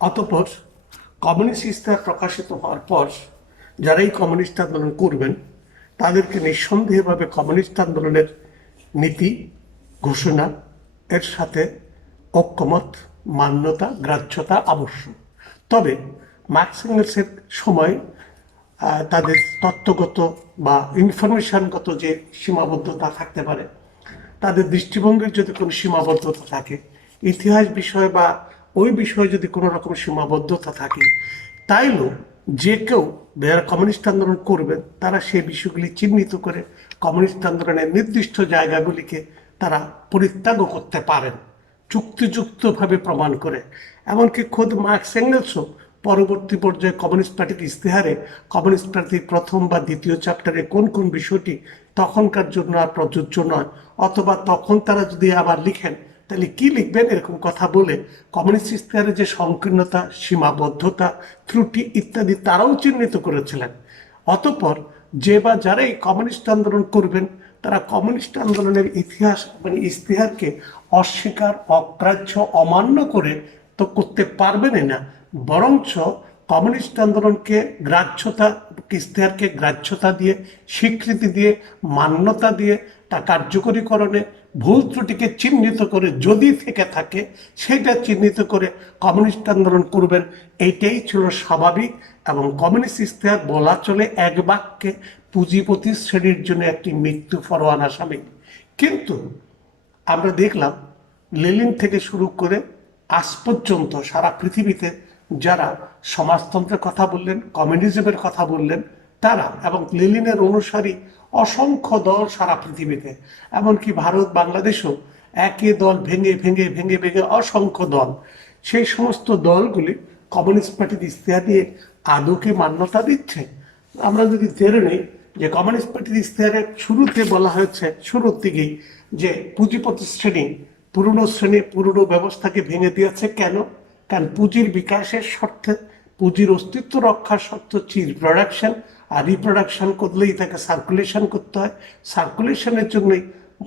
অতঃপর কমিউনিস্ট ইস্তাহার প্রকাশিত হওয়ার পর যারা এই কমিউনিস্ট আন্দোলন করবেন তাদেরকে নিঃসন্দেহভাবে কমিউনিস্ট আন্দোলনের নীতি ঘোষণা এর সাথে ঐক্যমত, মান্যতা, গ্রাহ্যতা আবশ্যক। তবে মার্কস এঙ্গেলসের সময় তাদের তত্ত্বগত বা ইনফরমেশনগত যে সীমাবদ্ধতা থাকতে পারে, তাদের দৃষ্টিভঙ্গির যদি কোনো সীমাবদ্ধতা থাকে, ইতিহাস বিষয় বা ওই বিষয়ে যদি কোনো রকম সীমাবদ্ধতা থাকে, তাইলেও যে কেউ যারা কমিউনিস্ট আন্দোলন করবেন তারা সেই বিষয়গুলি চিহ্নিত করে কমিউনিস্ট আন্দোলনের নির্দিষ্ট জায়গাগুলিকে তারা পরিত্যাগ করতে পারেন চুক্তিযুক্তভাবে প্রমাণ করে। এমনকি খোদ মার্কস এঙ্গেলসও পরবর্তী পর্যায়ে কমিউনিস্ট পার্টির ইস্তেহারে কমিউনিস্ট পার্টির প্রথম বা দ্বিতীয় চ্যাপ্টারে কোন কোন বিষয়টি তখনকার জন্য আর প্রযোজ্য নয়, অথবা তখন তারা যদি আবার লিখেন তাহলে কি লিখবেন এরকম কথা বলে কমিউনিস্ট ইস্তেহারে যে সংকীর্ণতা, সীমাবদ্ধতা, ত্রুটি ইত্যাদি তারাও চিহ্নিত করেছিলেন। অতঃপর যে বা যারা এই কমিউনিস্ট আন্দোলন করবেন তারা কমিউনিস্ট আন্দোলনের ইতিহাস মানে ইস্তেহারকে অস্বীকার, অগ্রাহ্য, অমান্য করে তো করতে পারবেনই না, বরঞ্চ কমিউনিস্ট আন্দোলনকে গ্রাহ্যতা, ইস্তেহারকে গ্রাহ্যতা দিয়ে, স্বীকৃতি দিয়ে, মান্যতা দিয়ে, তা কার্যকরীকরণে ভুল ত্রুটিকে চিহ্নিত করে যদি থেকে থাকে সেটা চিহ্নিত করে কমিউনিস্ট আন্দোলন করবেন। এইটাই ছিল স্বাভাবিক এবং কমিউনিস্ট ইস্তেহার বলা চলে এক বাক্যে পুঁজিপতি শ্রেণীর জন্য একটি মৃত্যু পরোয়ানা সামিল। কিন্তু আমরা দেখলাম লেনিন থেকে শুরু করে আজ পর্যন্ত সারা পৃথিবীতে যারা সমাজতন্ত্রের কথা বললেন, কমিউনিজমের কথা বললেন, তারা এবং লেনিনের অনুসারী অসংখ্য দল সারা পৃথিবীতে, এমনকি ভারত বাংলাদেশও একে দল ভেঙে ভেঙে ভেঙে ভেঙে অসংখ্য দল, সেই সমস্ত দলগুলি কমিউনিস্ট পার্টির ইস্তেহার দিয়ে আদৌকে মান্যতা দিচ্ছে। আমরা যদি জেনে নিই যে কমিউনিস্ট পার্টির ইস্তেহারের শুরুতে বলা হয়েছে, শুরুর দিকেই, যে পুঁজিপতি শ্রেণী পুরনো ব্যবস্থাকে ভেঙে দিয়েছে। কেন? কারণ পুঁজির বিকাশের স্বার্থে, পুঁজির অস্তিত্ব রক্ষার স্বার্থ হচ্ছে রিপ্রোডাকশন, আর রিপ্রোডাকশন করলেই তাকে সার্কুলেশন করতে হয়। সার্কুলেশনের জন্যই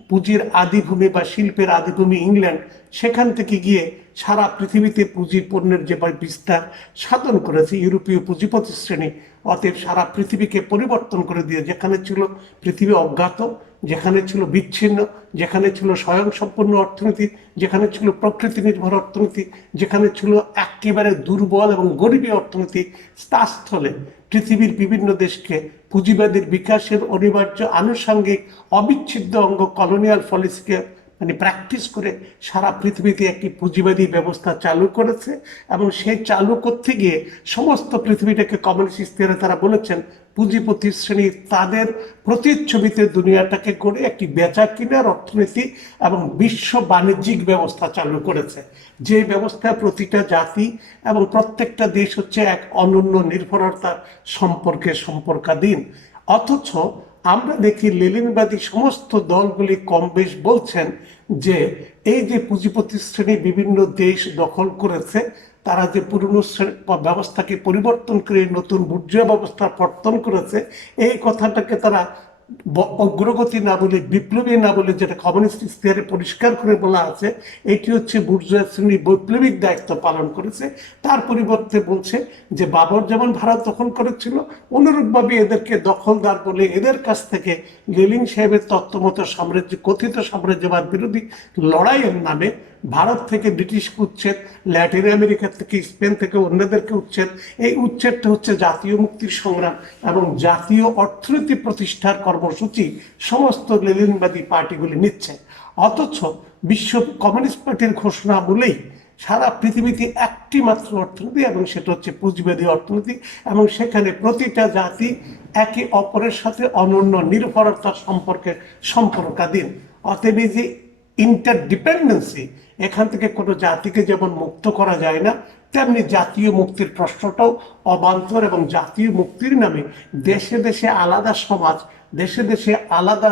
পুঁজির আদিভূমি বা শিল্পের আদিভূমি ইংল্যান্ড, সেখান থেকে গিয়ে সারা পৃথিবীতে পুঁজির পণ্যের যে বিস্তার সাধন করেছে ইউরোপীয় পুঁজিপতি শ্রেণী। অতএব সারা পৃথিবীকে পরিবর্তন করে দিয়ে, যেখানে ছিল পৃথিবী অজ্ঞাত, যেখানে ছিল বিচ্ছিন্ন, যেখানে ছিল স্বয়ংসম্পন্ন অর্থনীতি, যেখানে ছিল প্রকৃতি নির্ভর অর্থনীতি, যেখানে ছিল একেবারে দুর্বল এবং গরিবী অর্থনীতি, তার স্থলে পৃথিবীর বিভিন্ন দেশকে পুঁজিবাদের বিকাশের অনিবার্য আনুষঙ্গিক অবিচ্ছেদ্য অঙ্গ কলোনিয়াল পলিসিকে প্র্যাকটিস করে সারা পৃথিবীতে একটি পুঁজিবাদী ব্যবস্থা চালু করেছে। এবং সেই চালু করতে গিয়ে সমস্ত পৃথিবীটাকে কমিউনিস্ট ইস্তেহারে তারা বলেছেন পুঁজিপতি শ্রেণী তাদের প্রতিচ্ছবিতে দুনিয়াটাকে করে একটি বেচা কিনার অর্থনীতি এবং বিশ্ব বাণিজ্যিক ব্যবস্থা চালু করেছে, যে ব্যবস্থায় প্রতিটা জাতি এবং প্রত্যেকটা দেশ হচ্ছে এক অনন্য নির্ভরতার সম্পর্কাধীন। অথচ আমরা দেখি লেনিনবাদী সমস্ত দলগুলি কম বেশ বলছেন যে এই যে পুঁজিপতি শ্রেণী বিভিন্ন দেশ দখল করেছে, তারা যে পুরনো ব্যবস্থাকে পরিবর্তন করে নতুন বুর্জোয়া ব্যবস্থার পত্তন করেছে, এই কথাটাকে তারা অগ্রগতি না বলে, বিপ্লবী না বলে, যেটা কমিউনিস্ট ইস্তেহারে পরিষ্কার করে বলা আছে, এটি হচ্ছে বুর্জোয়া শ্রেণী বৈপ্লবিক দায়িত্ব পালন করেছে। তার পরিবর্তে বলছে যে বাবর যেমন ভারত দখল করেছিল, অনুরূপভাবে এদেরকে দখলদার বলে এদের কাছ থেকে লেনিন সাহেবের তত্ত্বমতো কথিত সাম্রাজ্যবাদ বিরোধী লড়াইয়ের নামে ভারত থেকে ব্রিটিশকে উচ্ছেদ, ল্যাটিন আমেরিকা থেকে, স্পেন থেকে অন্যদেরকে উচ্ছেদ, এই উচ্ছেদটা হচ্ছে জাতীয় মুক্তির সংগ্রাম এবং জাতীয় অর্থনীতি প্রতিষ্ঠার কর্মসূচি সমস্ত লেনিনবাদী পার্টিগুলি নিচ্ছে। অথচ বিশ্ব কমিউনিস্ট পার্টির ঘোষণা বলেই সারা পৃথিবীতে একটি মাত্র অর্থনীতি এবং সেটা হচ্ছে পুঁজিবাদী অর্থনীতি, এবং সেখানে প্রতিটা জাতি একে অপরের সাথে অনন্য নির্ভরতার সম্পর্কাধীন। অতএব যে ইন্টারডিপেন্ডেন্সি, এখান থেকে কোনো জাতিকে যেমন মুক্ত করা যায় না, তেমনি জাতীয় মুক্তির প্রশ্নটাও অবান্তর। এবং জাতীয় মুক্তির নামে দেশে দেশে আলাদা সমাজ, দেশে দেশে আলাদা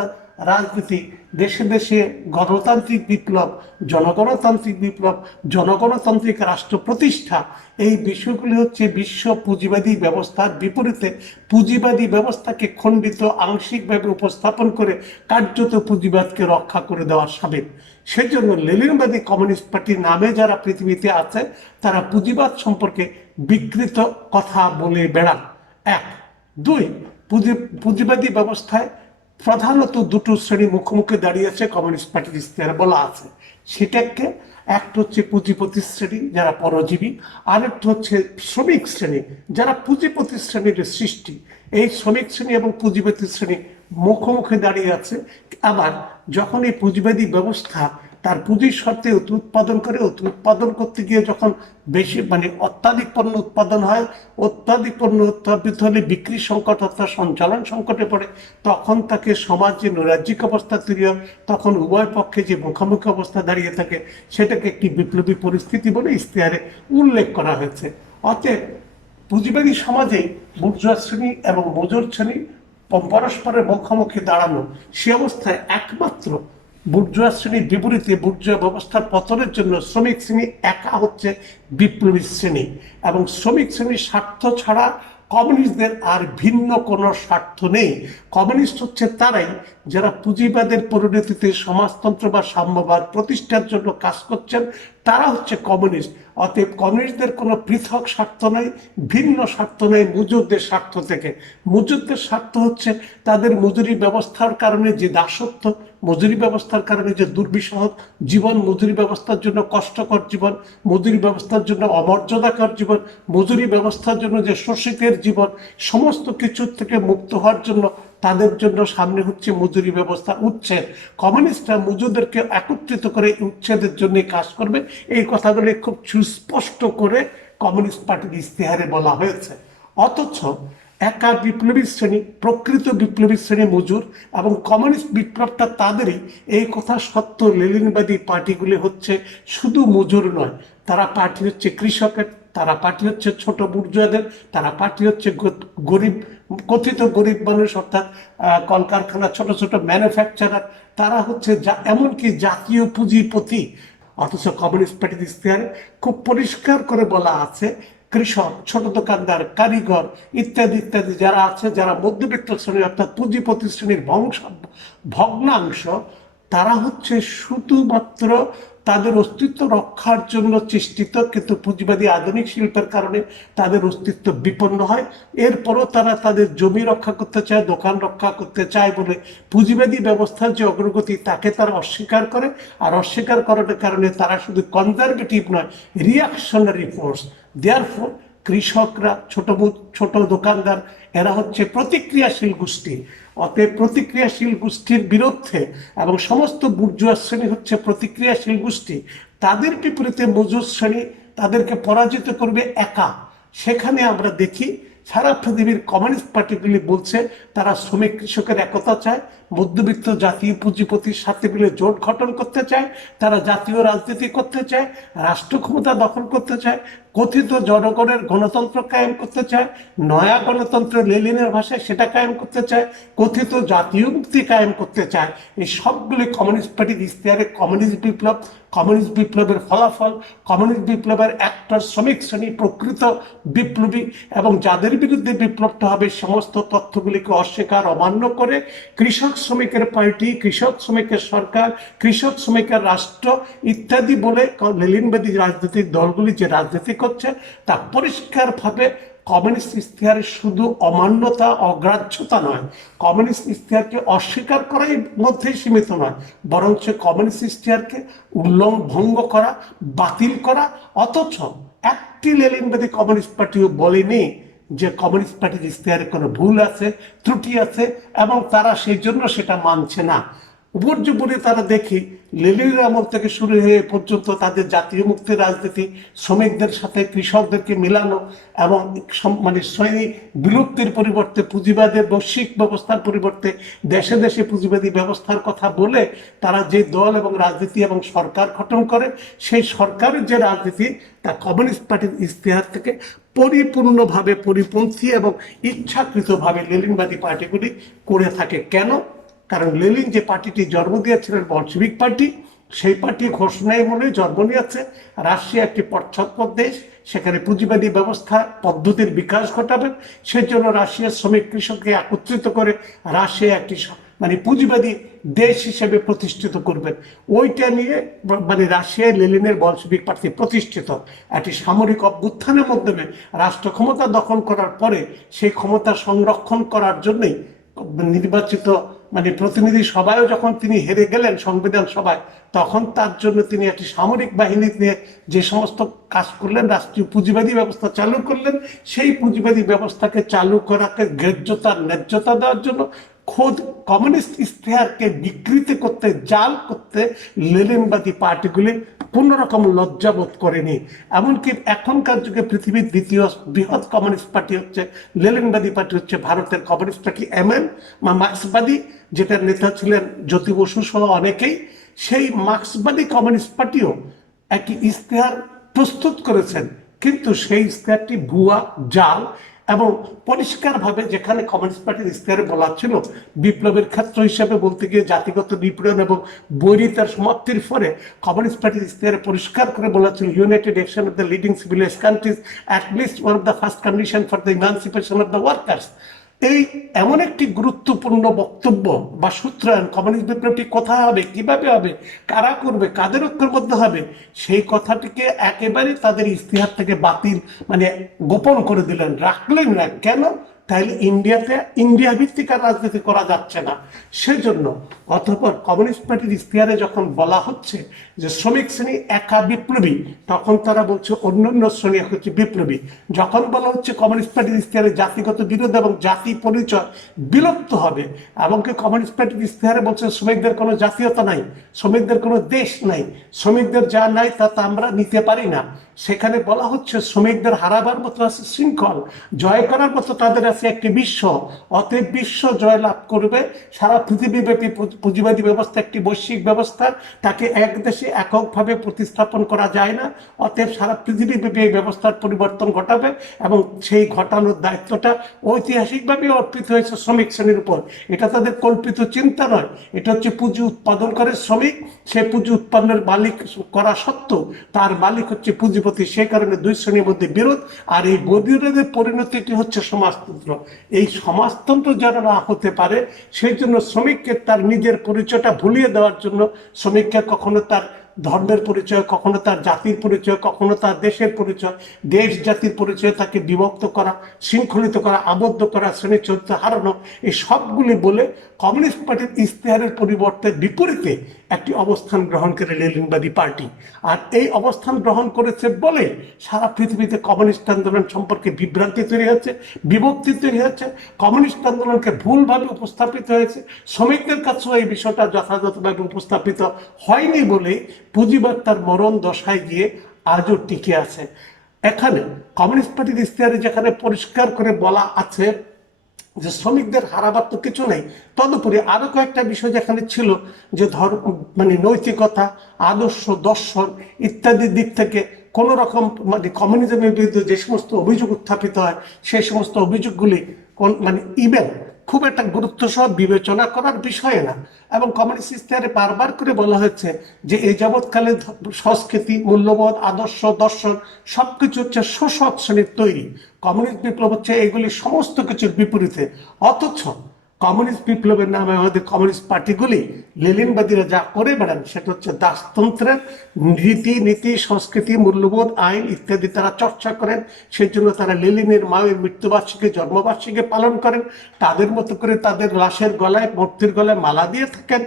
রাজনীতি, দেশে দেশে গণতান্ত্রিক বিপ্লব, জনগণতান্ত্রিক বিপ্লব, জনগণতান্ত্রিক রাষ্ট্র প্রতিষ্ঠা, এই বিষয়গুলি হচ্ছে বিশ্ব পুঁজিবাদী ব্যবস্থার বিপরীতে পুঁজিবাদী ব্যবস্থাকে খণ্ডিত আংশিকভাবে উপস্থাপন করে কার্যত পুঁজিবাদকে রক্ষা করে দেওয়ার সাবেক। সেজন্য লেনিনবাদী কমিউনিস্ট পার্টি নামে যারা পৃথিবীতে আছে তারা পুঁজিবাদ সম্পর্কে বিকৃত কথা বলে বেড়ান। এক। দুই, পুঁজিবাদী ব্যবস্থায় প্রধানত দুটো শ্রেণী মুখোমুখি দাঁড়িয়েছে কমিউনিস্ট পার্টির ইশতেহারে বলা আছে। সেটাকে একটা হচ্ছে পুঁজিপতি শ্রেণী যারা পরজীবী, আরেকটা হচ্ছে শ্রমিক শ্রেণী যারা পুঁজিপতি শ্রেণীর সৃষ্টি। এই শ্রমিক শ্রেণী এবং পুঁজিপতি শ্রেণী মুখোমুখি দাঁড়িয়ে আছে। আবার যখন এই পুঁজিবাদী ব্যবস্থা তার পুঁজির শর্তে অতি উৎপাদন করে, অতি উৎপাদন করতে গিয়ে যখন বেশি অত্যাধিক পণ্য উৎপাদন হয়, অত্যাধিক পণ্য উৎপাদিত হলে বিক্রি সংকট অর্থাৎ সঞ্চালন সংকটে পড়ে, তখন তাকে সমাজ যে নৈরাজ্যিক অবস্থা তৈরি হয়, তখন উভয় পক্ষে যে মুখোমুখি অবস্থা দাঁড়িয়ে থাকে সেটাকে একটি বিপ্লবী পরিস্থিতি বলে ইশতেহারে উল্লেখ করা হয়েছে। অতএব পুঁজিবাদী সমাজে বুর্জোয়া শ্রেণী এবং মজুর শ্রেণী পরস্পরের মুখোমুখি দাঁড়ানো, সে অবস্থায় একমাত্র বুর্জোয়া শ্রেণীর বিপরীতে বুর্জোয়া ব্যবস্থার পতনের জন্য শ্রমিক শ্রেণী একা হচ্ছে বিপ্লবী শ্রেণী, এবং শ্রমিক শ্রেণীর স্বার্থ ছাড়া কমিউনিস্টদের আর ভিন্ন কোনো স্বার্থ নেই। কমিউনিস্ট হচ্ছে তারাই যারা পুঁজিবাদের পরিণতিতে সমাজতন্ত্র বা সাম্যবাদ প্রতিষ্ঠার জন্য কাজ করছেন, তারা হচ্ছে কমিউনিস্ট। অতএব কমিউনিস্টদের কোনো পৃথক স্বার্থ নেই, ভিন্ন স্বার্থ নেই মজুরদের স্বার্থ থেকে। মজুরদের স্বার্থ হচ্ছে তাদের মজুরি ব্যবস্থার কারণে যে দাসত্ব, মজুরি ব্যবস্থার কারণে যে দুর্বিষহ জীবন, মজুরি ব্যবস্থার জন্য কষ্টকর জীবন, মজুরি ব্যবস্থার জন্য অমর্যাদাকর জীবন, মজুরি ব্যবস্থার জন্য যে শোষিতের জীবন, সমস্ত কিছুর থেকে মুক্ত হওয়ার জন্য তাদের জন্য সামনে হচ্ছে মজুরি ব্যবস্থার উচ্ছেদ। কমিউনিস্টরা মজুরদেরকে একত্রিত করে উচ্ছেদের জন্য কাজ করবে, এই কথাগুলি খুব সুস্পষ্ট করে কমিউনিস্ট পার্টির ইশতেহারে বলা হয়েছে। অথচ একা বিপ্লবী শ্রেণী, প্রকৃত বিপ্লবী শ্রেণী মজুর, এবং কমিউনিস্ট বিপ্লবটা তাদেরই, এই কথা সত্য। লেনিনবাদী পার্টিগুলি হচ্ছে শুধু মজুর নয়, তারা পার্টি হচ্ছে কৃষকের, তারা পার্টি হচ্ছে ছোট বুর্জোয়াদের, তারা পার্টি হচ্ছে গরিব, কথিত গরিব মানুষ অর্থাৎ কলকারখানা, ছোট ছোট ম্যানুফ্যাকচারার, তারা হচ্ছে এমনকি জাতীয় পুঁজিপতি। অথচ কমিউনিস্ট পার্টির ইশতেহারে খুব পরিষ্কার করে বলা আছে কৃষক, ছোট দোকানদার, কারিগর ইত্যাদি ইত্যাদি যারা আছে, যারা মধ্যবিত্ত শ্রেণী অর্থাৎ পুঁজিপতি শ্রেণীর ভগ্নাংশ, তারা হচ্ছে শুধুমাত্র তাদের অস্তিত্ব রক্ষার জন্য চেষ্টিত, কিন্তু পুঁজিবাদী আধুনিক শিল্পের কারণে তাদের অস্তিত্ব বিপন্ন হয়। এরপরও তারা তাদের জমি রক্ষা করতে চায়, দোকান রক্ষা করতে চায় বলে পুঁজিবাদী ব্যবস্থার যে অগ্রগতি তাকে তারা অস্বীকার করে। আর অস্বীকার করার কারণে তারা শুধু কনজারভেটিভ নয়, রিয়াকশনারি ফোর্স। দেয়ারফর কৃষকরা, ছোট দোকানদার, এরা হচ্ছে প্রতিক্রিয়াশীল গোষ্ঠী। অতএব প্রতিক্রিয়াশীল গোষ্ঠীর বিরুদ্ধে, এবং সমস্ত বুর্জোয়া শ্রেণী হচ্ছে প্রতিক্রিয়াশীল গোষ্ঠী, তাদের বিপরীতে মজুর শ্রেণী তাদেরকে পরাজিত করবে একা। সেখানে আমরা দেখি সারা পৃথিবীর কমিউনিস্ট পার্টিগুলি বলছে তারা শ্রমিক কৃষকের একতা চায়, মধ্যবিত্ত জাতীয় পুঁজিপতির সাথে মিলে জোট গঠন করতে চায়, তারা জাতীয় রাজনীতি করতে চায়, রাষ্ট্র ক্ষমতা দখল করতে চায়, কথিত জনগণের গণতন্ত্র কায়েম করতে চায়, নয়া গণতন্ত্র লেনিনের ভাষায় সেটা কায়েম করতে চায়, কথিত জাতীয় মুক্তি কায়েম করতে চায়। এই সবগুলি কমিউনিস্ট পার্টির ইশতেহারে কমিউনিস্ট বিপ্লব, কমিউনিস্ট বিপ্লবের ফলাফল, কমিউনিস্ট বিপ্লবের একটার শ্রমিক শ্রেণী প্রকৃত বিপ্লবী, এবং যাদের বিরুদ্ধে বিপ্লবটা হবে সমস্ত তথ্যগুলিকে অস্বীকার অমান্য করে কৃষক শ্রমিকের পার্টি, কৃষক শ্রমিকের সরকার, কৃষক শ্রমিকের রাষ্ট্র ইত্যাদি বলে লেনিনবাদী রাজনৈতিক দলগুলি যে রাজনীতি করছে তা পরিষ্কারভাবে কমিউনিস্ট ইশতেহারের শুধু অমান্যতা, অগ্রাহ্যতা নয়, কমিউনিস্ট ইশতেহারকে অস্বীকার করাই মধ্যেই সীমিত নয়, বরঞ্চ কমিউনিস্ট ইশতেহারকে ভঙ্গ করা, বাতিল করা। অথচ একটি লেনিনবাদী কমিউনিস্ট পার্টিও বলেনি যে কমিউনিস্ট পার্টির ইশতেহারে কোনো ভুল আছে, ত্রুটি আছে, এবং তারা সেই জন্য সেটা মানছে না। উপর্যুপরি তারা দেখি লেনিনের আমল থেকে শুরু হয়ে পর্যন্ত তাদের জাতীয় মুক্তির রাজনীতি, শ্রমিকদের সাথে কৃষকদেরকে মেলানো, এবং শ্রেণী বিলুপ্তির পরিবর্তে পুঁজিবাদের বৈশ্বিক ব্যবস্থার পরিবর্তে দেশে দেশে পুঁজিবাদী ব্যবস্থার কথা বলে তারা যে দল এবং রাজনীতি এবং সরকার গঠন করে, সেই সরকারের যে রাজনীতি তা কমিউনিস্ট পার্টির ইশতেহার থেকে পরিপূর্ণভাবে পরিপন্থী এবং ইচ্ছাকৃতভাবে লেনিনবাদী পার্টিগুলি করে থাকে। কেন? কারণ লেনিন যে পার্টিটি জন্ম দিয়েছিলেন বলশেভিক পার্টি, সেই পার্টি ঘোষণায় মনে জন্ম নিয়েছে রাশিয়া একটি পশ্চাৎপদ দেশ, সেখানে পুঁজিবাদী ব্যবস্থা পদ্ধতির বিকাশ ঘটাবেন। সেজন্য রাশিয়ার শ্রমিক কৃষককে একত্রিত করে রাশিয়া একটি মানে পুঁজিবাদী দেশ হিসেবে প্রতিষ্ঠিত করবেন। ওইটা নিয়ে মানে রাশিয়ায় লেনিনের বলশেভিক পার্টি প্রতিষ্ঠিত। একটি সামরিক অভ্যুত্থানের মাধ্যমে রাষ্ট্র ক্ষমতা দখল করার পরে সেই ক্ষমতা সংরক্ষণ করার জন্যই নির্বাচিত মানে প্রতিনিধি সভায়ও যখন তিনি হেরে গেলেন সংবিধান সভায়, তখন তার জন্য তিনি একটি সামরিক বাহিনী নিয়ে যে সমস্ত কাজ করলেন, রাষ্ট্রীয় পুঁজিবাদী ব্যবস্থা চালু করলেন। সেই পুঁজিবাদী ব্যবস্থাকে চালু করাকে গ্রাহ্যতা ন্যায্যতা দেওয়ার জন্য খোদ কমিউনিস্ট ইশতেহারকে বিকৃত করতে, জাল করতে লেনিনবাদী পার্টিগুলি কোনো রকম লজ্জাবোধ করেনি। এমনকি এখনকার যুগে পৃথিবীর দ্বিতীয় বৃহৎ কমিউনিস্ট পার্টি হচ্ছে লেনিনবাদী পার্টি, হচ্ছে ভারতের কমিউনিস্ট পার্টি এমএন বা মার্ক্সবাদী, যেটার নেতা ছিলেন জ্যোতি বসু সহ অনেকেই। সেই মার্ক্সবাদী কমিউনিস্ট পার্টিও একটি ইশতেহার প্রস্তুত করেছেন, কিন্তু সেই ইশতেহারটি ভুয়া, জাল এবং পরিষ্কারভাবে, যেখানে কমিউনিস্ট পার্টির ইশতেহারে বলা ছিল বিপ্লবের ক্ষেত্র হিসেবে বলতে গিয়ে জাতিগত নিপীড়ন এবং বৈরিতার সমাপ্তির পরে কমিউনিস্ট পার্টির ইশতেহারে পরিষ্কার করে বলা ছিল United action of the leading civilised countries at least one of the first condition for the emancipation of the workers. এই এমন একটি গুরুত্বপূর্ণ বক্তব্য বা সূত্রায়ন, কমিউনিস্ট বিপ্লবটি কোথায় হবে, কিভাবে হবে, কারা করবে, কাদের ঐক্যের মধ্যে হবে, সেই কথাটিকে একেবারে তাদের ইশতেহার থেকে বাতিল মানে গোপন করে দিলেন, রাখলেন না। কেন? তাহলে ইন্ডিয়াতে ইন্ডিয়া ভিত্তিক আর রাজনীতি করা যাচ্ছে না, সেজন্য। অতঃপর কমিউনিস্ট পার্টির ইশতেহারে যখন বলা হচ্ছে যে শ্রমিক শ্রেণী একা বিপ্লবী, তখন তারা বলছে অন্যান্য শ্রেণী হচ্ছে বিপ্লবী। যখন বলা হচ্ছে কমিউনিস্ট পার্টির ইশতেহারে জাতিগত বিরোধ এবং জাতি পরিচয় বিলুপ্ত হবে, এমনকি কমিউনিস্ট পার্টির ইশতেহারে বলছে শ্রমিকদের কোনো জাতীয়তা নাই, শ্রমিকদের কোনো দেশ নাই, শ্রমিকদের যা নাই তা আমরা নিতে পারি না। সেখানে বলা হচ্ছে শ্রমিকদের হারাবার মতো আছে শৃঙ্খল, জয় করার মতো তাদের আছে একটি বিশ্ব। অতএব বিশ্ব জয় লাভ করবে, সারা পৃথিবীব্যাপী পুঁজিবাদী ব্যবস্থা একটি বৈশ্বিক ব্যবস্থা, তাকে এক দেশে এককভাবে প্রতিস্থাপন করা যায় না। অতএব সারা পৃথিবীব্যাপী এই ব্যবস্থার পরিবর্তন ঘটাবে এবং সেই ঘটানোর দায়িত্বটা ঐতিহাসিকভাবে অর্পিত হয়েছে শ্রমিক শ্রেণীর উপর। এটা তাদের কল্পিত চিন্তা নয়, এটা হচ্ছে পুঁজি উৎপাদন করে শ্রমিক, সে পুঁজি উৎপন্নের মালিক করা সত্ত্বেও তার মালিক হচ্ছে পুঁজিপতি। সেই কারণে দুই শ্রেণীর মধ্যে বিরোধ, আর এই বিরোধের পরিণতিটি হচ্ছে সমাজতন্ত্র। এই সমাজতন্ত্র যেন না হতে পারে, সেই জন্য শ্রমিককে তার নিজের পরিচয়টা ভুলিয়ে দেওয়ার জন্য শ্রমিককে কখনো তার ধর্মের পরিচয়, কখনো তার জাতির পরিচয়, কখনো তার দেশের পরিচয়, দেশ জাতির পরিচয় তাকে বিভক্ত করা, শৃঙ্খলিত করা, আবদ্ধ করা, শ্রেণী চরিত্র হারানো, এই সবগুলি বলে কমিউনিস্ট পার্টির ইশতেহারের পরিবর্তে বিপরীতে একটি অবস্থান গ্রহণ করে লেনিনবাদী পার্টি। আর এই অবস্থান গ্রহণ করেছে বলে সারা পৃথিবীতে কমিউনিস্ট আন্দোলন সম্পর্কে বিভ্রান্তি তৈরি হচ্ছে, বিভক্তি তৈরি হচ্ছে, কমিউনিস্ট আন্দোলনকে ভুলভাবে উপস্থাপিত হয়েছে। শ্রমিকদের কাছেও এই বিষয়টা যথাযথভাবে উপস্থাপিত হয়নি বলে পুঁজিবাদ তার মরণ দশায় গিয়ে আজও টিকে আছে। এখানে কমিউনিস্ট পার্টির ইশতেহারে যেখানে পরিষ্কার করে বলা আছে যে শ্রমিকদের হারাবার তো কিছু নেই, তদুপরি আরো কয়েকটা বিষয় যেখানে ছিল যে ধর্ম মানে নৈতিকতা, আদর্শ, দর্শন ইত্যাদির দিক থেকে কোনো রকম মানে কমিউনিজমের বিরুদ্ধে যে সমস্ত অভিযোগ উত্থাপিত হয়, সেই সমস্ত অভিযোগগুলি মানে ইভেন খুব একটা গুরুত্ব সহ বিবেচনা করার বিষয় না। এবং কমিউনিস্ট ইশতেহারে বারবার করে বলা হয়েছে যে এই যাবৎকালে সংস্কৃতি, মূল্যবোধ, আদর্শ, দর্শন সবকিছু হচ্ছে শোষক শ্রেণীর তৈরি। কমিউনিস্ট বিপ্লব হচ্ছে এগুলি সমস্ত কিছুর বিপরীতে। অথচ কমিউনিস্ট বিপ্লবের নামে আমাদের কমিউনিস্ট পার্টিগুলি, লেনিনবাদীরা যা করে বেড়ান সেটা হচ্ছে দাসতন্ত্রের নীতি, সংস্কৃতি, মূল্যবোধ, আইন ইত্যাদি তারা চর্চা করেন। সেই জন্য তারা লেনিনের মায়ের মৃত্যুবার্ষিকী, জন্মবার্ষিকী পালন করেন, তাদের মতো করে তাদের লাশের গলায়, মূর্তির গলায় মালা দিয়ে থাকেন।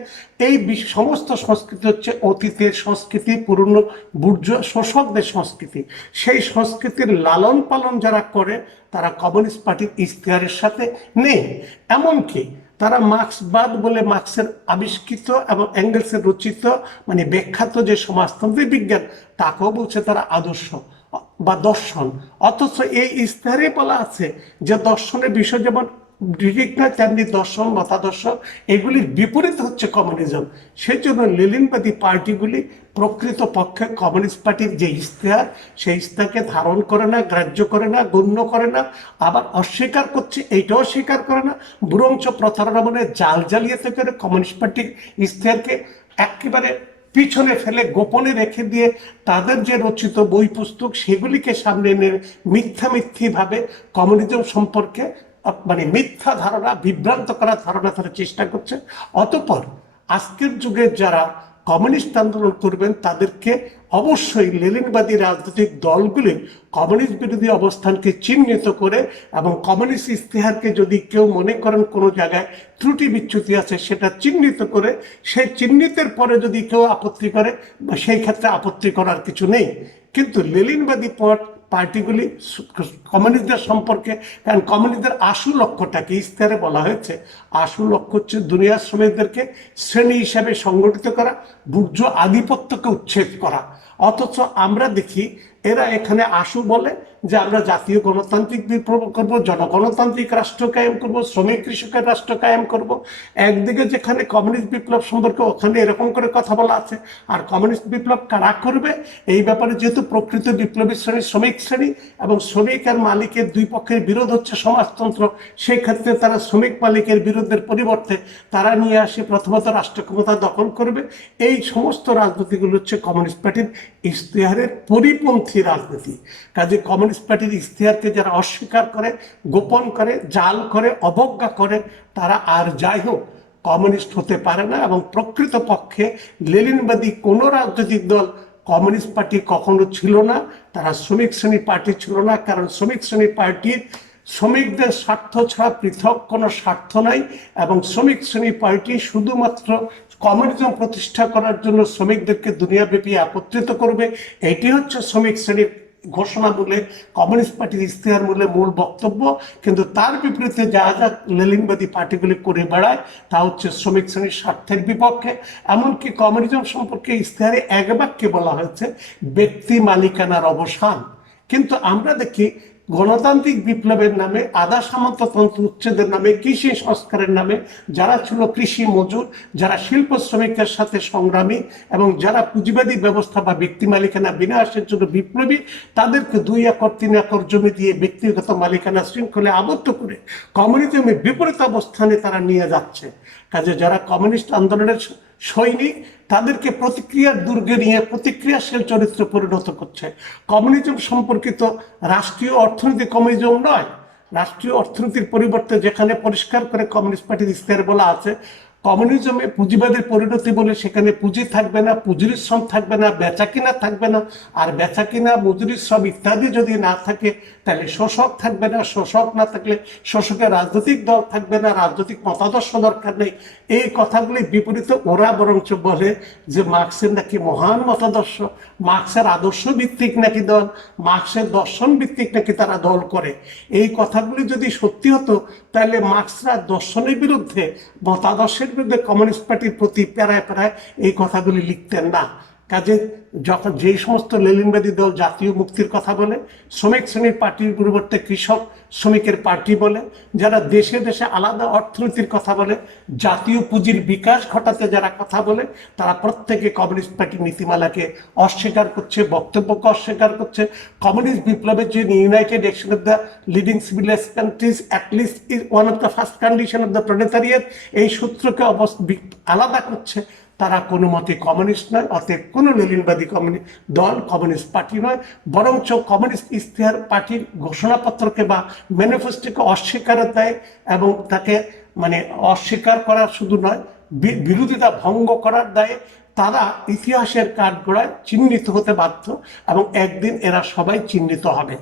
এই সমস্ত সংস্কৃতি হচ্ছে অতীতের সংস্কৃতি, পুরনো বুর্জোয়া শোষকদের সংস্কৃতি। সেই সংস্কৃতির লালন পালন যারা করে তারা কমিউনিস্ট পার্টির ইশতেহারের সাথে নেই। এমনকি তারা মার্ক্সবাদ বলে মার্ক্সের আবিষ্কৃত এবং এঙ্গেলসের রচিত মানে ব্যাখ্যাত যে সমাজতান্ত্রিক বিজ্ঞান, তাকেও বলছে তারা আদর্শ বা দর্শন। অথচ এই ইশতেহারে বলা আছে যে দর্শনের বিষয় যেমন ঠিক না, তেমনি দর্শন মতাদর্শ এগুলির বিপরীত হচ্ছে কমিউনিজম। সেই জন্য লেনিনবাদী পার্টিগুলি প্রকৃত পক্ষে কমিউনিস্ট পার্টির যে ইশতেহার, সেই ইশতেহারকে ধারণ করে না, গ্রাহ্য করে না, গণ্য করে না, আবার অস্বীকার করছে, এইটাও স্বীকার করে না, বরঞ্চ প্রতারণা মনে জাল জালিয়াতি করে কমিউনিস্ট পার্টির ইশতেহারকে একেবারে পিছনে ফেলে গোপনে রেখে দিয়ে তাদের যে রচিত বই পুস্তক সেগুলিকে সামনে এনে মিথ্যাভাবে কমিউনিজম সম্পর্কে মানে মিথ্যা ধারণা, বিভ্রান্ত করার ধারণা তারা চেষ্টা করছে। অতঃপর আজকের যুগে যারা কমিউনিস্ট আন্দোলন করবেন তাদেরকে অবশ্যই লেনিনবাদী রাজনৈতিক দলগুলি কমিউনিস্ট বিরোধী অবস্থানকে চিহ্নিত করে এবং কমিউনিস্ট ইশতেহারকে যদি কেউ মনে করেন কোনো জায়গায় ত্রুটি বিচ্যুতি আছে সেটা চিহ্নিত করে, সেই চিহ্নিতের পরে যদি কেউ আপত্তি করে সেই ক্ষেত্রে আপত্তি করার কিছু নেই। কিন্তু লেনিনবাদী পার্টিগুলি কমিউনিস্টদের সম্পর্কে, কারণ কমিউনিস্টদের আসল লক্ষ্যটাকে ইশতেহারে বলা হয়েছে, আসল লক্ষ্য হচ্ছে দুনিয়ার শ্রমিকদেরকে শ্রেণী হিসাবে সংগঠিত করা, বুর্জোয়া আধিপত্যকে উচ্ছেদ করা। অথচ আমরা দেখি এরা এখানে আশু বলে যে আমরা জাতীয় গণতান্ত্রিক বিপ্লব করব, জনগণতান্ত্রিক রাষ্ট্র কায়েম করব, শ্রমিক কৃষকের রাষ্ট্র কায়েম করব। একদিকে যেখানে কমিউনিস্ট বিপ্লব সম্পর্কে ওখানে এরকম করে কথা বলা আছে, আর কমিউনিস্ট বিপ্লব কারা করবে এই ব্যাপারে যেহেতু প্রকৃত বিপ্লবী শ্রেণী শ্রমিক শ্রেণী এবং শ্রমিক আর মালিকের দুই পক্ষের বিরোধ হচ্ছে সমাজতন্ত্র, সেই ক্ষেত্রে তারা শ্রমিক মালিকের বিরোধের পরিবর্তে তারা নিয়ে আসে প্রথমত রাষ্ট্র ক্ষমতা দখল করবে। এই সমস্ত রাজনীতিগুলো হচ্ছে কমিউনিস্ট পার্টির ইশতেহারের পরিপন্থী রাজনীতি। কাজে কমিউনিস্ট পার্টির ইশতেহারকে যারা অস্বীকার করে, গোপন করে, জাল করে, অবজ্ঞা করে, তারা আর যাই হোক কমিউনিস্ট হতে পারে না। এবং প্রকৃত পক্ষে লেনিনবাদী কোনো রাজনৈতিক দল কমিউনিস্ট পার্টি কখনো ছিল না, তারা শ্রমিক শ্রেণী পার্টি ছিল না। কারণ শ্রমিক শ্রেণী পার্টির শ্রমিকদের স্বার্থ ছাড়া পৃথক কোনো স্বার্থ নাই, এবং শ্রমিক শ্রেণী পার্টি শুধুমাত্র কমিউনিজম প্রতিষ্ঠা করার জন্য শ্রমিকদেরকে দুনিয়াব্যাপী একত্রিত করবে, এটি হচ্ছে শ্রমিক শ্রেণীর ঘোষণা বলে কমিউনিস্ট পার্টির ইশতেহার মূলে মূল বক্তব্য। কিন্তু তার বিপরীতে যা যা লেনিনবাদী পার্টিগুলি করে বেড়ায় তা হচ্ছে শ্রমিক শ্রেণীর স্বার্থের বিপক্ষে। এমনকি কমিউনিজম সম্পর্কে ইশতেহারে এক বাক্যে বলা হয়েছে ব্যক্তি মালিকানার অবসান। কিন্তু আমরা দেখি গণতান্ত্রিক বিপ্লবের নামে, আধা সামন্ততন্ত্র উচ্ছেদের নামে, কৃষি সংস্কারের নামে যারা ছিল কৃষি মজুর, যারা শিল্প শ্রমিকদের সাথে সংগ্রামী এবং যারা পুঁজিবাদী ব্যবস্থা বা ব্যক্তি মালিকানা বিনাশের জন্য বিপ্লবী, তাদেরকে 2 একর 3 একর জমি দিয়ে ব্যক্তিগত মালিকানা শৃঙ্খলে আবদ্ধ করে কমিউনিজমের বিপরীত অবস্থানে তারা নিয়ে যাচ্ছে। কাজে যারা কমিউনিস্ট আন্দোলনের সৈনিক তাদেরকে প্রতিক্রিয়ার দুর্গে নিয়ে প্রতিক্রিয়াশীল চরিত্রে পরিণত করছে। কমিউনিজম সম্পর্কিত রাষ্ট্রীয় অর্থনীতি কমিউনিজম নয়। রাষ্ট্রীয় অর্থনীতির পরিবর্তে যেখানে পরিষ্কার করে কমিউনিস্ট পার্টির ইশতেহার বলা আছে কমিউনিজমে পুঁজিবাদের পরিণতি বলে সেখানে পুঁজি থাকবে না, পুঁজির শ্রম থাকবে না, বেচা কিনা থাকবে না। আর বেচা কিনা, মজুরির শ্রম ইত্যাদি যদি না থাকে তাহলে শোষক থাকবে না, শোষক না থাকলে শোষকের রাজনৈতিক দল থাকবে না, রাজনৈতিক মতাদর্শ দরকার নেই। এই কথাগুলি বিপরীতে ওরা বরঞ্চ বলে যে মার্ক্সের নাকি মহান মতাদর্শ, মার্ক্সের আদর্শ ভিত্তিক নাকি দল, মার্ক্সের দর্শন ভিত্তিক নাকি তারা দল করে। এই কথাগুলি যদি সত্যি হতো তাহলে মার্ক্সরা দর্শনের বিরুদ্ধে, মতাদর্শের বিরুদ্ধে কমিউনিস্ট পার্টির প্রতি প্যারায় প্যারায় এই কথাগুলি লিখতেন না। কাজে যখন যেই সমস্ত লেনিনবাদী দল জাতীয় মুক্তির কথা বলে, শ্রমিক শ্রেণীর পার্টির পরিবর্তে কৃষক শ্রমিকের পার্টি বলে, যারা দেশে দেশে আলাদা অর্থনীতির কথা বলে, জাতীয় পুঁজির বিকাশ ঘটাতে যারা কথা বলে, তারা প্রত্যেকে কমিউনিস্ট পার্টির নীতিমালাকে অস্বীকার করছে, বক্তব্যকে অস্বীকার করছে। কমিউনিস্ট বিপ্লবের যে united action of the leading civilised countries at least is one of the first condition of the proletariat, এই সূত্রকে আলাদা করছে। তারা কোনো মতে কমিউনিস্ট নয়, অতএব কোনো লেনিনবাদী দল কমিউনিস্ট পার্টি নয়, বরঞ্চ কমিউনিস্ট ইশতেহার পার্টির ঘোষণাপত্রকে বা ম্যানিফেস্টোকে অস্বীকার দেয় এবং তাকে মানে অস্বীকার করার শুধু নয়, বিরোধিতা ভঙ্গ করার দায়ে তারা ইতিহাসের কাঠগড়ায় চিহ্নিত হতে বাধ্য এবং একদিন এরা সবাই চিহ্নিত হবে।